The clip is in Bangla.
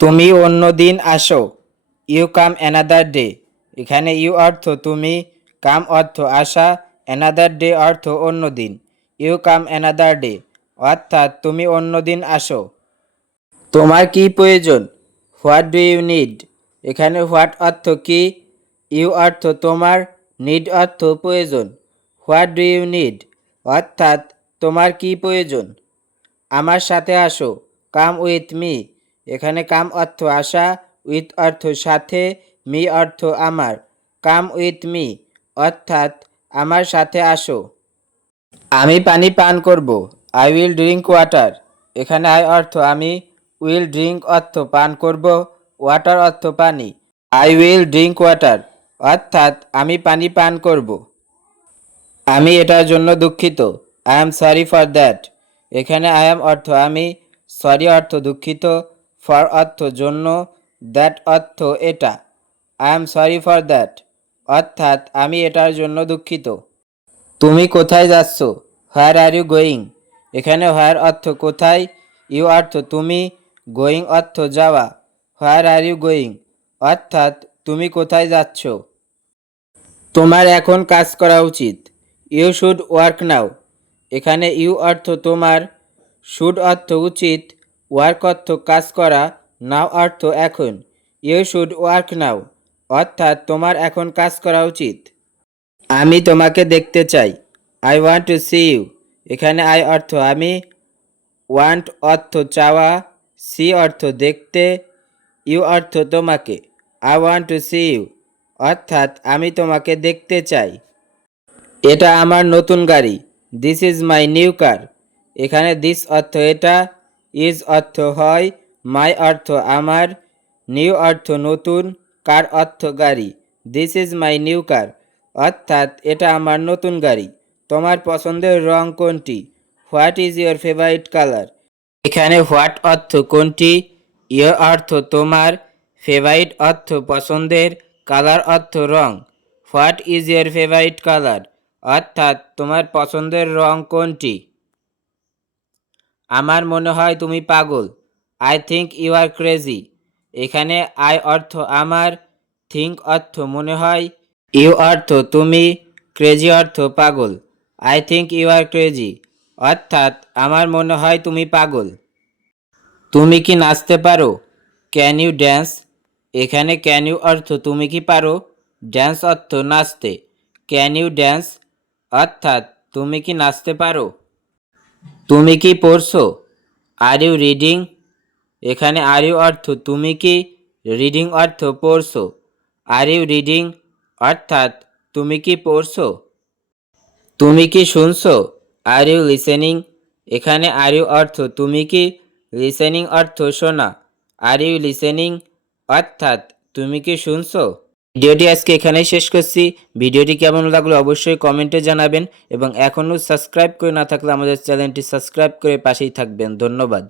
তুমি অন্য দিন আসো, ইউ কাম অ্যানাদার ডে। এখানে ইউ অর্থ তুমি, কাম অর্থ আসা, অ্যানাদার ডে অর্থ অন্য দিন। ইউ কাম অ্যানাদার ডে অর্থাৎ তুমি অন্য দিন আসো। তোমার কি প্রয়োজন? What do you need. এখানে হোয়াট অর্থ কি, ইউ অর্থ তোমার, নিড অর্থ প্রয়োজন। হোয়াট ডু ইউ নিড অর্থাৎ তোমার কি প্রয়োজন। আমার সাথে আসো, কাম উইথ মি। এখানে কাম অর্থ আসা, উইথ অর্থ সাথে, মি অর্থ আমার। কাম উইথ মি অর্থাৎ আমার সাথে আসো। আমি পানি পান করব, আই উইল ড্রিঙ্ক ওয়াটার। এখানে আই অর্থ আমি, উইল ড্রিঙ্ক অর্থ পান করব, ওয়াটার অর্থ পানি। আই উইল ড্রিঙ্ক ওয়াটার অর্থাৎ আমি পানি পান করব। আমি এটার জন্য দুঃখিত, I am sorry for that. এখানে আই এম অর্থ আমি, সরি অর্থ দুঃখিত, ফর অর্থ জন্য, দ্যাট অর্থ এটা। I am sorry for that অর্থাৎ আমি এটার জন্য দুঃখিত। তুমি কোথায় যাচ্ছ? হোয়ার আর ইউ গোয়িং। এখানে হোয়ার অর্থ কোথায়, ইউ অর্থ তুমি, গোয়িং অর্থ যাওয়া। হোয়ার আর ইউ গোয়িং অর্থাৎ তুমি কোথায় যাচ্ছ। তোমার এখন কাজ করা উচিত, ইউ শুড ওয়ার্ক নাও। এখানে ইউ অর্থ তোমার, শুড অর্থ উচিত, ওয়ার্ক অর্থ কাজ করা, নাও অর্থ এখন। ইউ শুড ওয়ার্ক নাও অর্থাৎ তোমার এখন কাজ করা উচিত। আমি তোমাকে দেখতে চাই, I want to see you. এখানে আই অর্থ আমি, ওয়ান্ট অর্থ চাওয়া, সি অর্থ দেখতে, ইউ অর্থ তোমাকে। I want to see you অর্থাৎ আমি তোমাকে দেখতে চাই। এটা আমার নতুন গাড়ি, this is my new car. এখানে দিস অর্থ এটা, ইজ অর্থ হয়, মাই অর্থ আমার, নিউ অর্থ নতুন, কার অর্থ গাড়ি। দিস ইজ মাই নিউ কার অর্থাৎ এটা আমার নতুন গাড়ি। তোমার পছন্দের রং কোনটি? What is your favourite colour. এখানে হোয়াট অর্থ কোনটি, ইয়োর অর্থ তোমার, ফেভারিট অর্থ পছন্দের, কালার অর্থ রং। What is your favourite colour অর্থাৎ তোমার পছন্দের রং কোনটি। আমার মনে হয় তুমি পাগল, I think you are crazy. এখানে আই অর্থ আমার, থিঙ্ক অর্থ মনে হয়, ইউ অর্থ তুমি, ক্রেজি অর্থ পাগল। I think you are crazy অর্থাৎ আমার মনে হয় তুমি পাগল। তুমি কি নাচতে পারো? Can you dance. এখানে ক্যান ইউ অর্থ তুমি কি পারো, ড্যান্স অর্থ নাচতে। ক্যান ইউ ড্যান্স অর্থাৎ তুমি কি নাচতে পারো। তুমি কি পড়ছো? Are you reading. এখানে আর ইউ অর্থ তুমি কি, রিডিং অর্থ পড়ছো। আর ইউ রিডিং অর্থাৎ তুমি কি পড়ছো। তুমি কি শুনছো? Are you listening. এখানে আর ইউ অর্থ তুমি কি, লিসেনিং অর্থ শোনা। আর ইউ লিসেনিং অর্থাৎ তুমি কি শুনছো। ভিডিওটি আজকে এখানেই শেষ করছি। ভিডিওটি কেমন লাগলো অবশ্যই কমেন্টে জানাবেন এবং এখনও সাবস্ক্রাইব করে না থাকলে আমাদের চ্যানেলটি সাবস্ক্রাইব করে পাশেই থাকবেন। ধন্যবাদ।